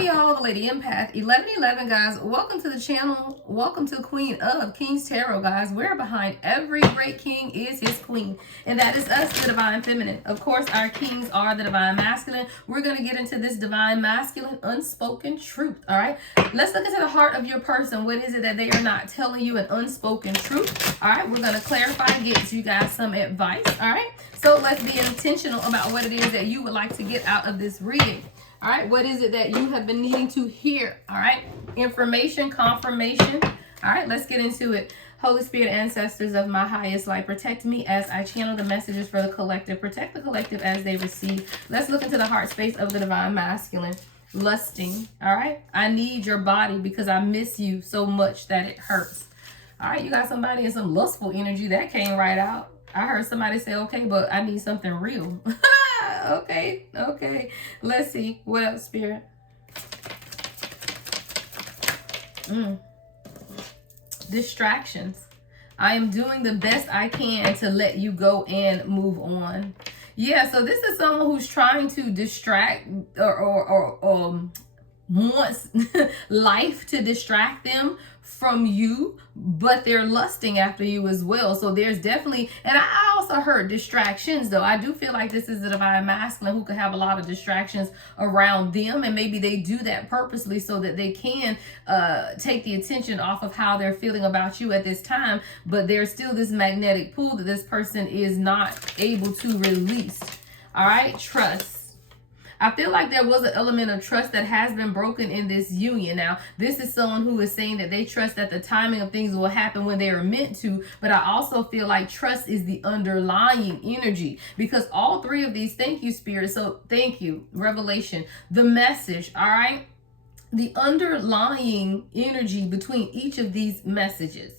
Hey y'all, the Lady Empath 1111, guys. Welcome to the channel. Welcome to Queen of Kings Tarot, guys. Where behind every great king is his queen, and that is us, the Divine Feminine. Of course, our kings are the Divine Masculine. We're going to get into this Divine Masculine unspoken truth, all right? Let's look into the heart of your person. What is it that they are not telling you, an unspoken truth? All right, we're going to clarify and get you guys some advice, all right? So let's be intentional about what it is that you would like to get out of this reading. All right, what is it that you have been needing to hear? All right, information, confirmation. All right, let's get into it. Holy Spirit, ancestors of my highest light, protect me as I channel the messages for the collective. Protect the collective as they receive. Let's look into the heart space of the Divine Masculine. Lusting, all right? I need your body because I miss you so much that it hurts. All right, you got somebody in some lustful energy. That came right out. I heard somebody say, okay, but I need something real. Okay. Let's see. What else, Spirit? Distractions. I am doing the best I can to let you go and move on. Yeah, so this is someone who's trying to distract or wants life to distract them from you, but they're lusting after you as well. So there's definitely, and I also heard distractions though. I do feel like this is the Divine Masculine who could have a lot of distractions around them, and maybe they do that purposely so that they can take the attention off of how they're feeling about you at this time, but there's still this magnetic pull that this person is not able to release. All right, trust. I feel like there was an element of trust that has been broken in this union. Now, this is someone who is saying that they trust that the timing of things will happen when they are meant to, but I also feel like trust is the underlying energy, because all three of these, thank you, Spirit. So thank you, revelation, the message, all right? The underlying energy between each of these messages.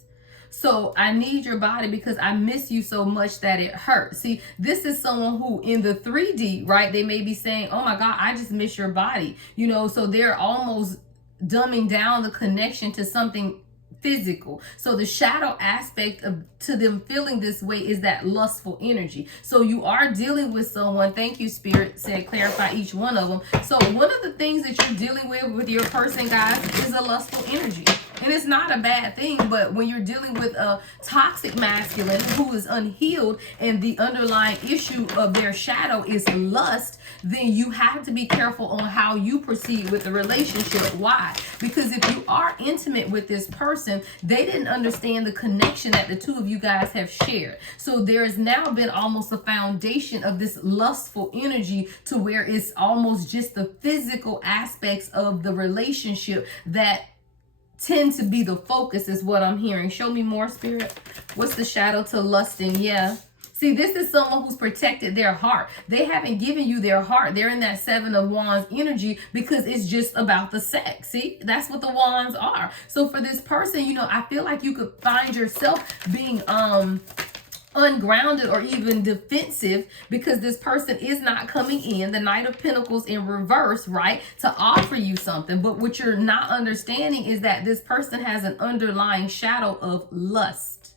So I need your body because I miss you so much that it hurts. See, this is someone who in the 3D, right, they may be saying, oh my God, I just miss your body. You know, so they're almost dumbing down the connection to something physical. So the shadow aspect of to them feeling this way is that lustful energy. So you are dealing with someone, thank you, Spirit said clarify each one of them. So one of the things that you're dealing with your person, guys, is a lustful energy. And it's not a bad thing, but when you're dealing with a toxic masculine who is unhealed and the underlying issue of their shadow is lust, then you have to be careful on how you proceed with the relationship. Why? Because if you are intimate with this person, they didn't understand the connection that the two of you guys have shared. So there has now been almost a foundation of this lustful energy to where it's almost just the physical aspects of the relationship that tend to be the focus, is what I'm hearing. Show me more, Spirit. What's the shadow to lusting? Yeah. See, this is someone who's protected their heart. They haven't given you their heart. They're in that 7 of Wands energy because it's just about the sex. See, that's what the Wands are. So for this person, you know, I feel like you could find yourself being ungrounded or even defensive because this person is not coming in, the Knight of Pentacles in reverse, right, to offer you something. But what you're not understanding is that this person has an underlying shadow of lust.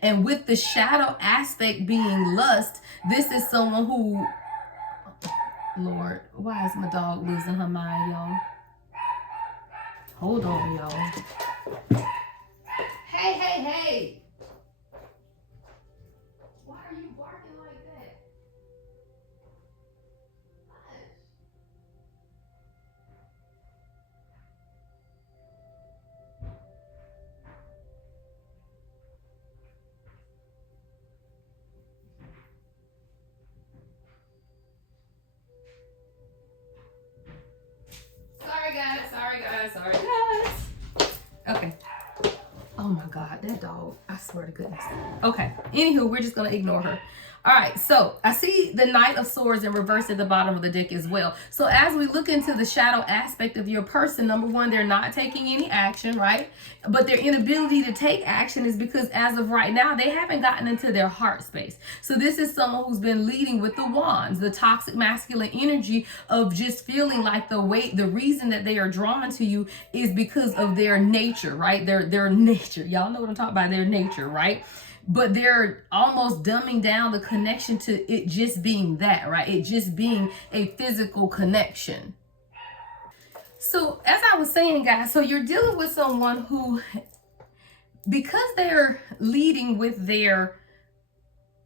And with the shadow aspect being lust, this is someone who, Lord, why is my dog losing her mind, y'all? Hold on, y'all. Hey. Why are you barking like that? Sorry guys. Okay. Oh my God, that dog. I swear to goodness. Okay. Anywho, we're just going to ignore her. All right. So I see the Knight of Swords in reverse at the bottom of the deck as well. So as we look into the shadow aspect of your person, number one, they're not taking any action, right? But their inability to take action is because as of right now, they haven't gotten into their heart space. So this is someone who's been leading with the wands, the toxic masculine energy of just feeling like the reason that they are drawn to you is because of their nature, right? Their nature. Y'all know what I'm talking about, their nature, right? But they're almost dumbing down the connection to it just being that, right? It just being a physical connection. So as I was saying, guys, so you're dealing with someone who, because they're leading with their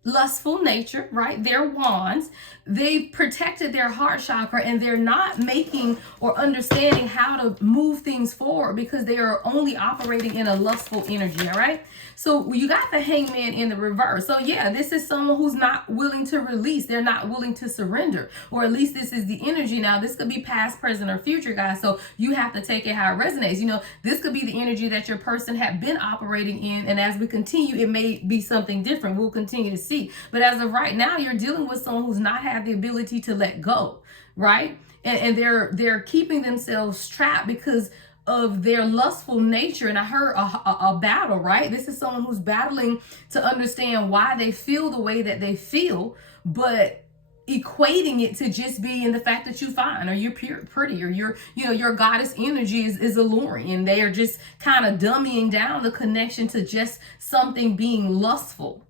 lustful nature, right? Their wands, they protected their heart chakra, and they're not making or understanding how to move things forward because they are only operating in a lustful energy. All right. So you got the Hangman in the reverse. So yeah, this is someone who's not willing to release. They're not willing to surrender, or at least this is the energy. Now, this could be past, present, or future, guys. So you have to take it how it resonates. You know, this could be the energy that your person had been operating in. And as we continue, it may be something different. We'll continue to see. But as of right now, you're dealing with someone who's not had the ability to let go, right? And they're keeping themselves trapped because of their lustful nature. And I heard a battle, right? This is someone who's battling to understand why they feel the way that they feel, but equating it to just being the fact that you're fine, or you're pretty, or your goddess energy is alluring, and they are just kind of dumbing down the connection to just something being lustful.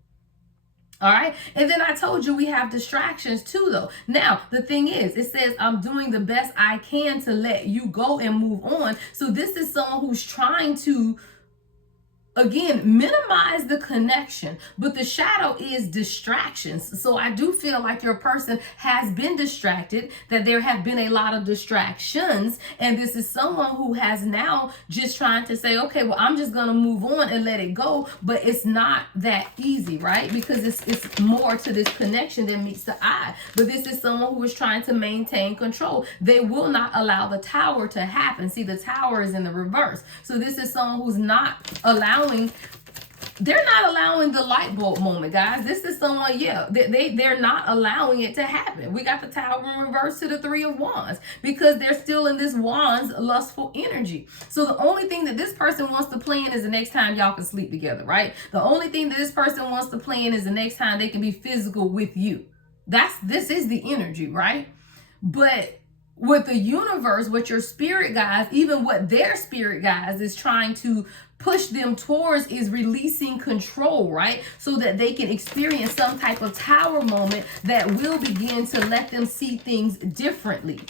All right. And then I told you we have distractions too, though. Now, the thing is, it says, I'm doing the best I can to let you go and move on. So this is someone who's trying to, again, minimize the connection, but the shadow is distractions. So I do feel like your person has been distracted, that there have been a lot of distractions. And this is someone who has now just trying to say, okay, well, I'm just going to move on and let it go. But it's not that easy, right? Because it's more to this connection than meets the eye. But this is someone who is trying to maintain control. They will not allow the tower to happen. See, the tower is in the reverse. So this is someone who's not allowing, they're not allowing the light bulb moment, guys. This is someone, yeah, they're not allowing it to happen. We got the tower in reverse to the Three of Wands because they're still in this Wands lustful energy. So the only thing that this person wants to plan is the next time y'all can sleep together, right? The only thing that this person wants to plan is the next time they can be physical with you. This is the energy, right? But with the universe, what your spirit guides, even what their spirit guides is trying to push them towards, is releasing control, right? So that they can experience some type of tower moment that will begin to let them see things differently.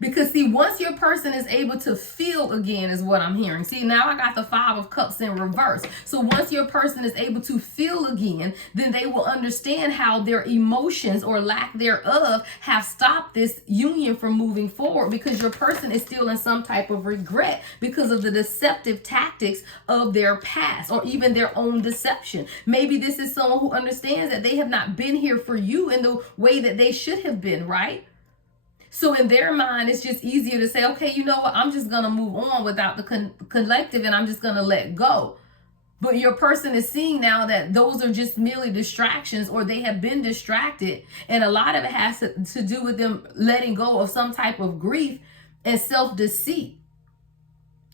Because see, once your person is able to feel again, is what I'm hearing. See, now I got the Five of Cups in reverse. So once your person is able to feel again, then they will understand how their emotions or lack thereof have stopped this union from moving forward, because your person is still in some type of regret because of the deceptive tactics of their past, or even their own deception. Maybe this is someone who understands that they have not been here for you in the way that they should have been, right? So in their mind, it's just easier to say, okay, you know what? I'm just going to move on without the collective, and I'm just going to let go. But your person is seeing now that those are just merely distractions, or they have been distracted. And a lot of it has to do with them letting go of some type of grief and self-deceit.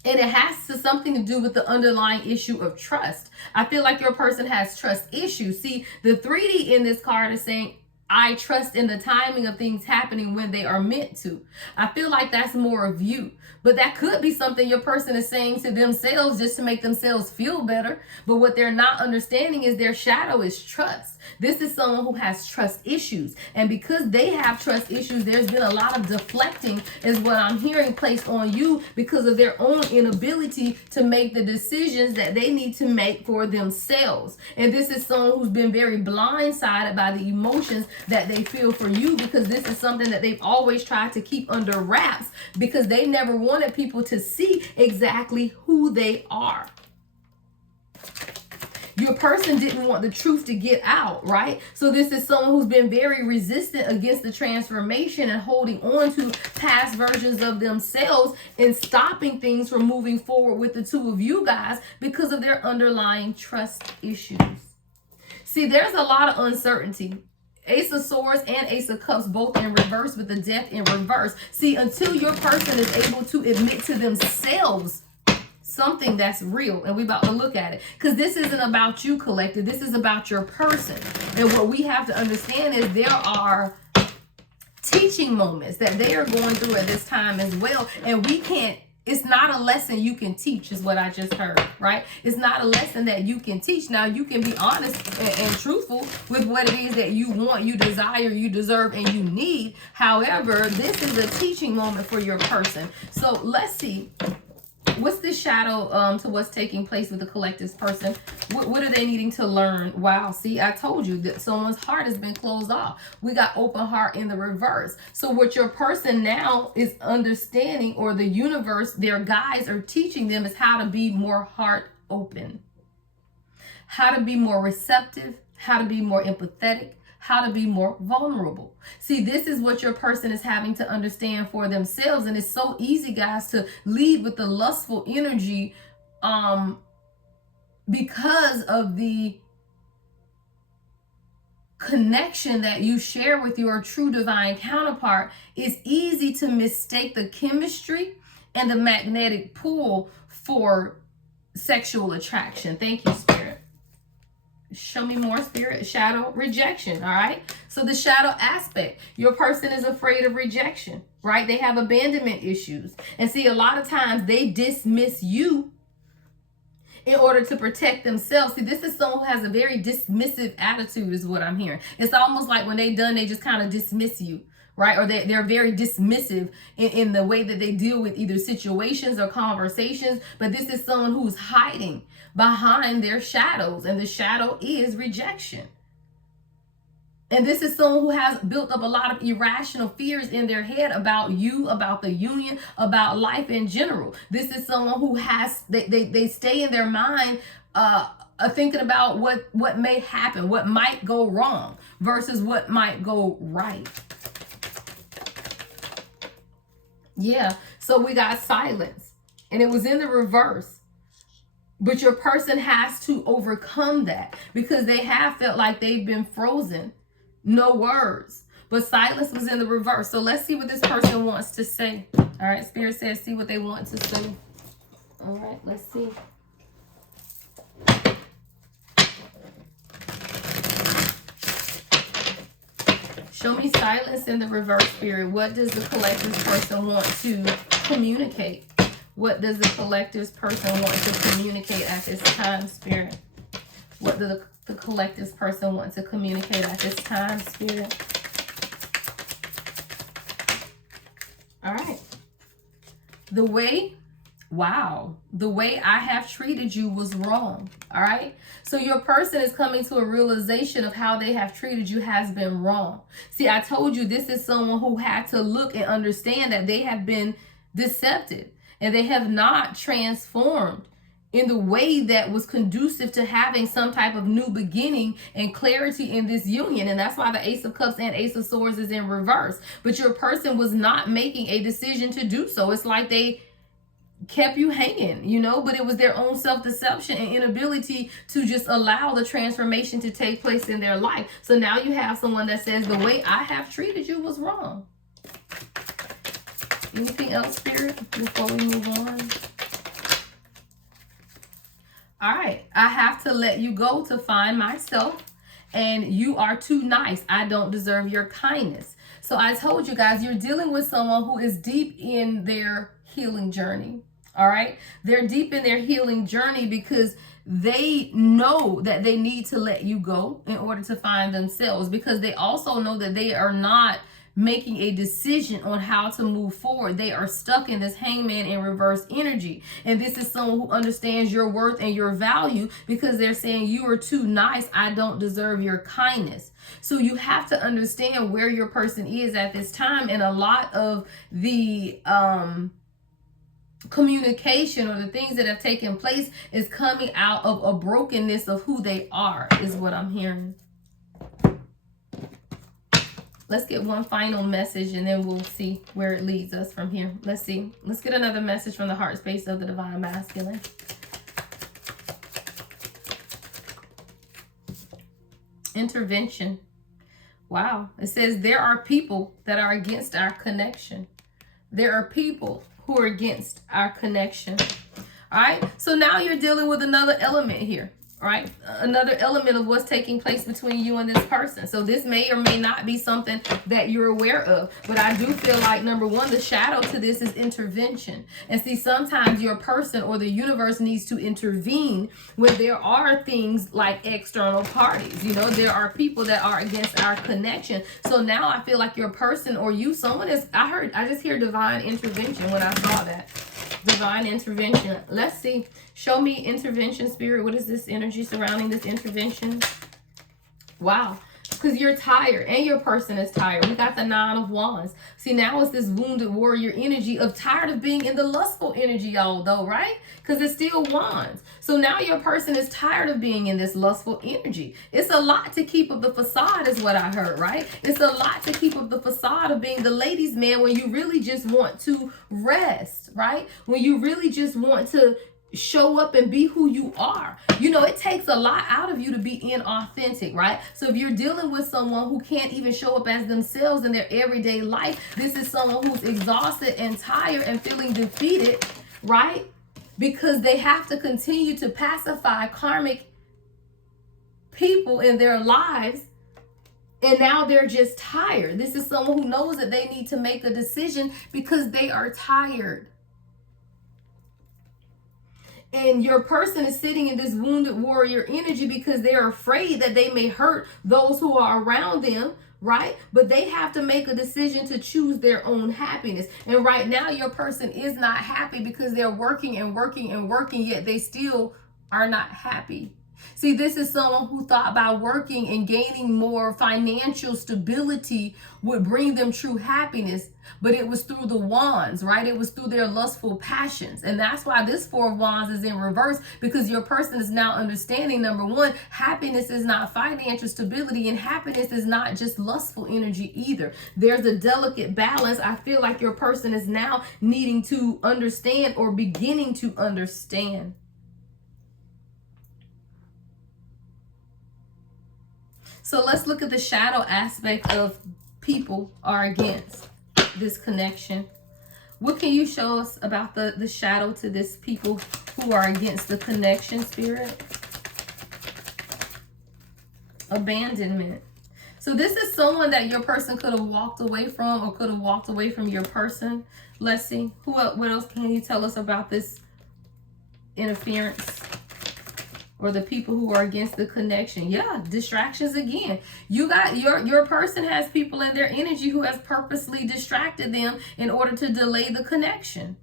And it has something to do with the underlying issue of trust. I feel like your person has trust issues. See, the 3D in this card is saying, I trust in the timing of things happening when they are meant to. I feel like that's more of you. But that could be something your person is saying to themselves just to make themselves feel better. But what they're not understanding is their shadow is trust. This is someone who has trust issues. And because they have trust issues, there's been a lot of deflecting, is what I'm hearing, placed on you because of their own inability to make the decisions that they need to make for themselves. And this is someone who's been very blindsided by the emotions that they feel for you, because this is something that they've always tried to keep under wraps, because they never wanted people to see exactly who they are. Your person didn't want the truth to get out, right? So this is someone who's been very resistant against the transformation and holding on to past versions of themselves and stopping things from moving forward with the two of you guys because of their underlying trust issues. See, there's a lot of uncertainty. Ace of Swords and Ace of Cups both in reverse, with the Death in reverse. See, until your person is able to admit to themselves something that's real, and we're about to look at it, because this isn't about you, collective. This is about your person. And what we have to understand is there are teaching moments that they are going through at this time as well, and we can't It's not a lesson you can teach, is what I just heard, right? It's not a lesson that you can teach. Now, you can be honest and truthful with what it is that you want, you desire, you deserve, and you need. However, this is a teaching moment for your person. So let's see. What's this shadow to what's taking place with the collective's person? What are they needing to learn? Wow, see, I told you that someone's heart has been closed off. We got open heart in the reverse. So what your person now is understanding, or the universe, their guides are teaching them, is how to be more heart open, how to be more receptive, how to be more empathetic, how to be more vulnerable. See, this is what your person is having to understand for themselves. And it's so easy, guys, to lead with the lustful energy because of the connection that you share with your true divine counterpart. It's easy to mistake the chemistry and the magnetic pull for sexual attraction. Thank you, Spirit. Show me more, Spirit. Shadow, rejection. All right. So the shadow aspect, your person is afraid of rejection, right? They have abandonment issues. And see, a lot of times they dismiss you in order to protect themselves. See, this is someone who has a very dismissive attitude, is what I'm hearing. It's almost like when they're done, they just kind of dismiss you, right? Or they're very dismissive in the way that they deal with either situations or conversations. But this is someone who's hiding behind their shadows, and the shadow is rejection. And this is someone who has built up a lot of irrational fears in their head about you, about the union, about life in general. This is someone who has, they stay in their mind thinking about what may happen, what might go wrong versus what might go right. Yeah, so we got silence, and it was in the reverse. But your person has to overcome that because they have felt like they've been frozen. No words. But silence was in the reverse. So let's see what this person wants to say. All right, Spirit says, see what they want to say. All right, let's see. Show me silence in the reverse, Spirit. What does the collective person want to communicate? What does the collective's person want to communicate at this time, Spirit? What does the collective's person want to communicate at this time, Spirit? All right. The way I have treated you was wrong. All right. So your person is coming to a realization of how they have treated you has been wrong. See, I told you this is someone who had to look and understand that they have been deceptive. And they have not transformed in the way that was conducive to having some type of new beginning and clarity in this union. And that's why the Ace of Cups and Ace of Swords is in reverse. But your person was not making a decision to do so. It's like they kept you hanging, you know, but it was their own self-deception and inability to just allow the transformation to take place in their life. So now you have someone that says the way I have treated you was wrong. Anything else, Spirit, before we move on? All right. I have to let you go to find myself, and you are too nice. I don't deserve your kindness. So I told you guys, you're dealing with someone who is deep in their healing journey. All right. They're deep in their healing journey because they know that they need to let you go in order to find themselves, because they also know that they are not making a decision on how to move forward. They are stuck in this hangman in reverse energy. And this is someone who understands your worth and your value because they're saying you are too nice. I don't deserve your kindness. So you have to understand where your person is at this time. And a lot of the communication or the things that have taken place is coming out of a brokenness of who they are, is what I'm hearing. Let's get one final message and then we'll see where it leads us from here. Let's see. Let's get another message from the heart space of the Divine Masculine. Intervention. Wow. It says there are people that are against our connection. There are people who are against our connection. All right. So now you're dealing with another element here. right? Another element of what's taking place between you and this person. So this may or may not be something that you're aware of, but I do feel like, number one, the shadow to this is intervention. And see, sometimes your person or the universe needs to intervene when there are things like external parties. You know, there are people that are against our connection. So now I feel like your person or you, someone is, I just hear divine intervention when I saw that. Divine intervention. Let's see. Show me intervention, Spirit. What is this energy surrounding this intervention? Wow. Because you're tired and your person is tired. We got the 9 of Wands. See, now it's this wounded warrior energy of tired of being in the lustful energy, y'all, though, right? Because it's still Wands. So now your person is tired of being in this lustful energy. It's a lot to keep up the facade is what I heard, right? It's a lot to keep up the facade of being the ladies' man when you really just want to rest, right? When you really just want to show up and be who you are. You know, it takes a lot out of you to be inauthentic, right? So if you're dealing with someone who can't even show up as themselves in their everyday life, this is someone who's exhausted and tired and feeling defeated, right? Because they have to continue to pacify karmic people in their lives. And now they're just tired. This is someone who knows that they need to make a decision because they are tired. And your person is sitting in this wounded warrior energy because they're afraid that they may hurt those who are around them, right? But they have to make a decision to choose their own happiness. And right now, your person is not happy because they're working and working and working, yet they still are not happy. See, this is someone who thought by working and gaining more financial stability would bring them true happiness, but it was through the wands, right? It was through their lustful passions. And that's why this 4 of Wands is in reverse, because your person is now understanding, number one, happiness is not financial stability, and happiness is not just lustful energy either. There's a delicate balance. I feel like your person is now needing to understand or beginning to understand. So let's look at the shadow aspect of people are against this connection. What can you show us about the shadow to this people who are against the connection, Spirit? Abandonment. So this is someone that your person could have walked away from or could have walked away from your person. Let's see. What else can you tell us about this interference? Or the people who are against the connection. Yeah, distractions again. You got your person has people in their energy who has purposely distracted them in order to delay the connection.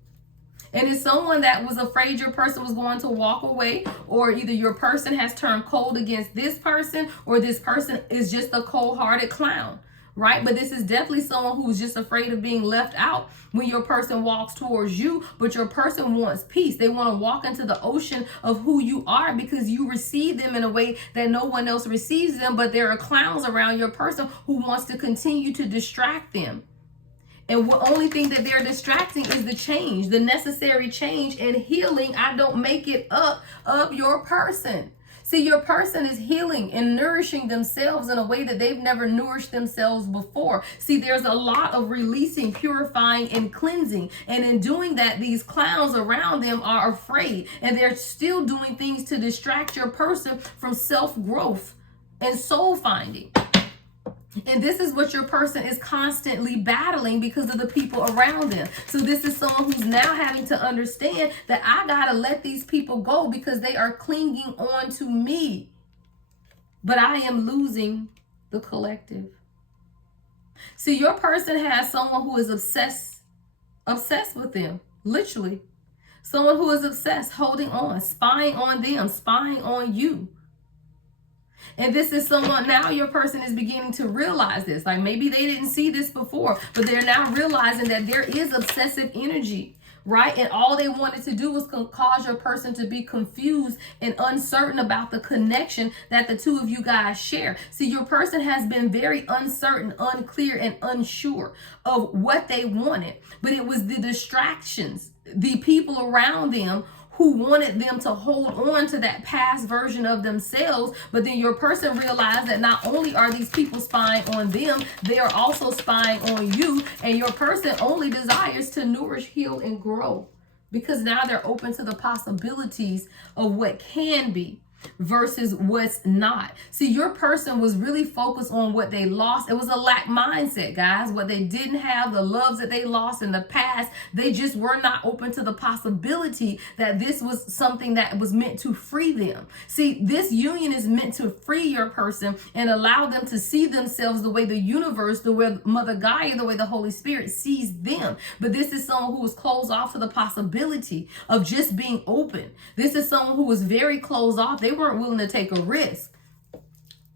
And it's someone that was afraid your person was going to walk away, or either your person has turned cold against this person, or this person is just a cold-hearted clown. Right? But this is definitely someone who's just afraid of being left out when your person walks towards you, but your person wants peace. They want to walk into the ocean of who you are because you receive them in a way that no one else receives them, but there are clowns around your person who wants to continue to distract them. And the only thing that they're distracting is the change, the necessary change and healing. I don't make it up of your person. See, your person is healing and nourishing themselves in a way that they've never nourished themselves before. See, there's a lot of releasing, purifying, and cleansing. And in doing that, these clowns around them are afraid. And they're still doing things to distract your person from self-growth and soul finding. And this is what your person is constantly battling because of the people around them. So this is someone who's now having to understand that I got to let these people go because they are clinging on to me. But I am losing the collective. See, your person has someone who is obsessed with them, literally. Someone who is obsessed, holding on, spying on them, spying on you. And this is someone, now your person is beginning to realize this. Like maybe they didn't see this before, but they're now realizing that there is obsessive energy, right? And all they wanted to do was cause your person to be confused and uncertain about the connection that the two of you guys share. See, your person has been very uncertain, unclear, and unsure of what they wanted. But it was the distractions, the people around them who wanted them to hold on to that past version of themselves. But then your person realized that not only are these people spying on them, they are also spying on you. And your person only desires to nourish, heal, and grow because now they're open to the possibilities of what can be. versus what's not. See, your person was really focused on what they lost. It was a lack mindset, guys. What they didn't have, the loves that they lost in the past, they just were not open to the possibility that this was something that was meant to free them. See, this union is meant to free your person and allow them to see themselves the way the universe, the way Mother Gaia, the way the Holy Spirit sees them. But this is someone who was closed off to the possibility of just being open. This is someone who was very closed off. They weren't willing to take a risk.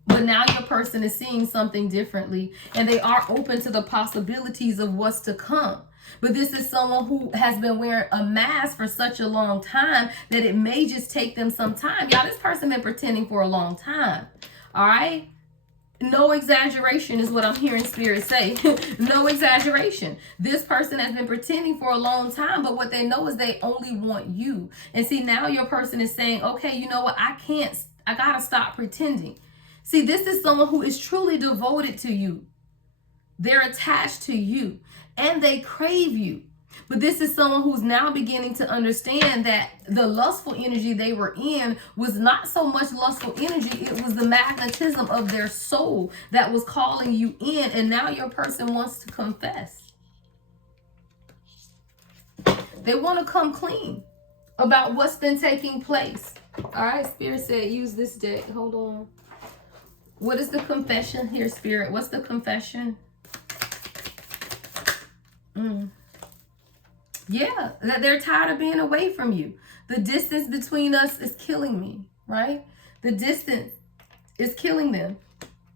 But now your person is seeing something differently, and they are open to the possibilities of what's to come. But this is someone who has been wearing a mask for such a long time that it may just take them some time. Y'all, this person been pretending for a long time. All right? No exaggeration is what I'm hearing Spirit say. No exaggeration. This person has been pretending for a long time, but what they know is they only want you. And see, now your person is saying, okay, you know what? I gotta stop pretending. See, this is someone who is truly devoted to you. They're attached to you and they crave you. But this is someone who's now beginning to understand that the lustful energy they were in was not so much lustful energy. It was the magnetism of their soul that was calling you in. And now your person wants to confess. They want to come clean about what's been taking place. All right, Spirit said, use this deck. Hold on. What is the confession here, Spirit? What's the confession? Yeah, that they're tired of being away from you. The distance between us is killing me, right? The distance is killing them.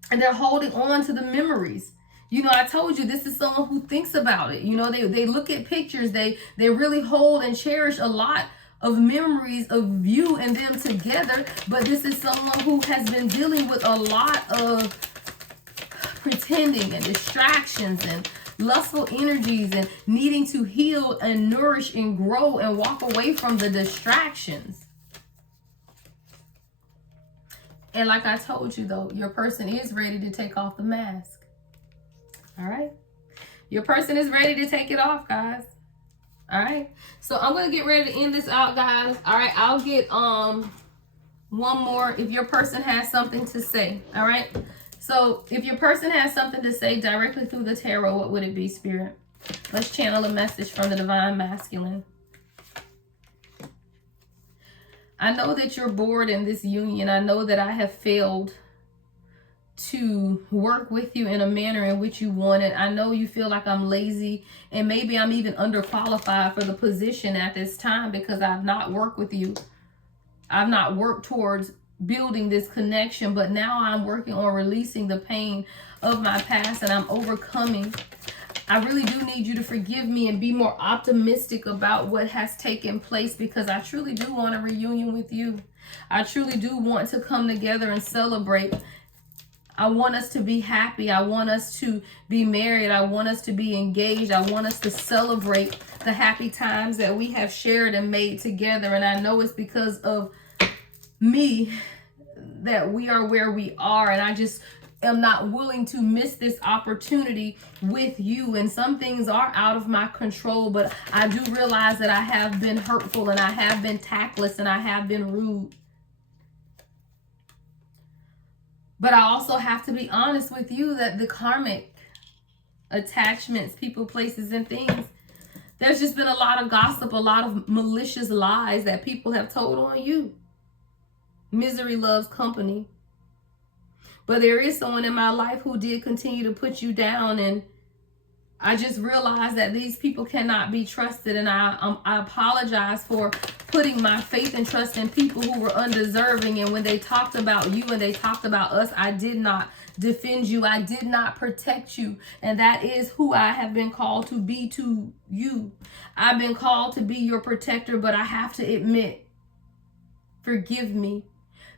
And they're holding on to the memories. You know, I told you, this is someone who thinks about it. You know, they look at pictures. They really hold and cherish a lot of memories of you and them together. But this is someone who has been dealing with a lot of pretending and distractions and lustful energies and needing to heal and nourish and grow and walk away from the distractions. And like I told you, though, your person is ready to take off the mask. All right. Your person is ready to take it off, guys. All right. So I'm going to get ready to end this out, guys. All right. I'll get one more if your person has something to say. All right. So if your person has something to say directly through the tarot, what would it be, Spirit? Let's channel a message from the Divine Masculine. I know that you're bored in this union. I know that I have failed to work with you in a manner in which you wanted. I know you feel like I'm lazy and maybe I'm even underqualified for the position at this time because I've not worked with you. I've not worked towards building this connection, but now I'm working on releasing the pain of my past and I'm overcoming. I really do need you to forgive me and be more optimistic about what has taken place because I truly do want a reunion with you. I truly do want to come together and celebrate. I want us to be happy. I want us to be married. I want us to be engaged. I want us to celebrate the happy times that we have shared and made together. And I know it's because of me that we are where we are, and I just am not willing to miss this opportunity with you. And some things are out of my control, but I do realize that I have been hurtful and I have been tactless and I have been rude. But I also have to be honest with you that the karmic attachments, people, places, and things, there's just been a lot of gossip, a lot of malicious lies that people have told on you. Misery loves company. But there is someone in my life who did continue to put you down, and I just realized that these people cannot be trusted, and I apologize for putting my faith and trust in people who were undeserving. And when they talked about you and they talked about us, I did not defend you. I did not protect you. And that is who I have been called to be to you. I've been called to be your protector, but I have to admit, forgive me.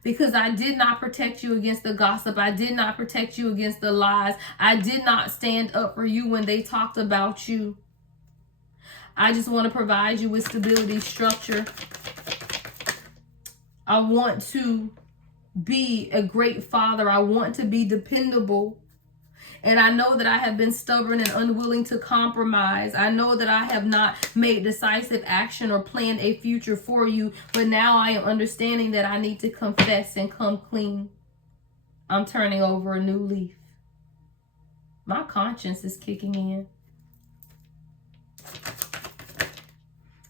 Because I did not protect you against the gossip. I did not protect you against the lies. I did not stand up for you when they talked about you. I just want to provide you with stability, structure. I want to be a great father. I want to be dependable. And I know that I have been stubborn and unwilling to compromise. I know that I have not made decisive action or planned a future for you. But now I am understanding that I need to confess and come clean. I'm turning over a new leaf. My conscience is kicking in.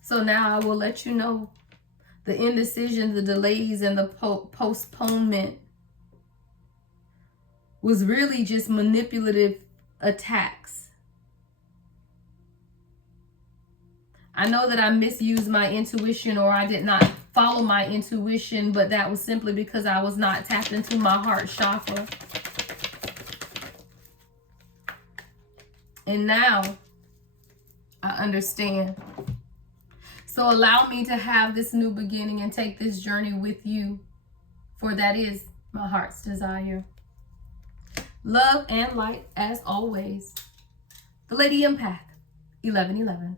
So now I will let you know the indecision, the delays, and the postponement was really just manipulative attacks. I know that I misused my intuition, or I did not follow my intuition, but that was simply because I was not tapped into my heart chakra. And now I understand. So allow me to have this new beginning and take this journey with you, for that is my heart's desire. Love and light as always. The Lady Empath, 1111.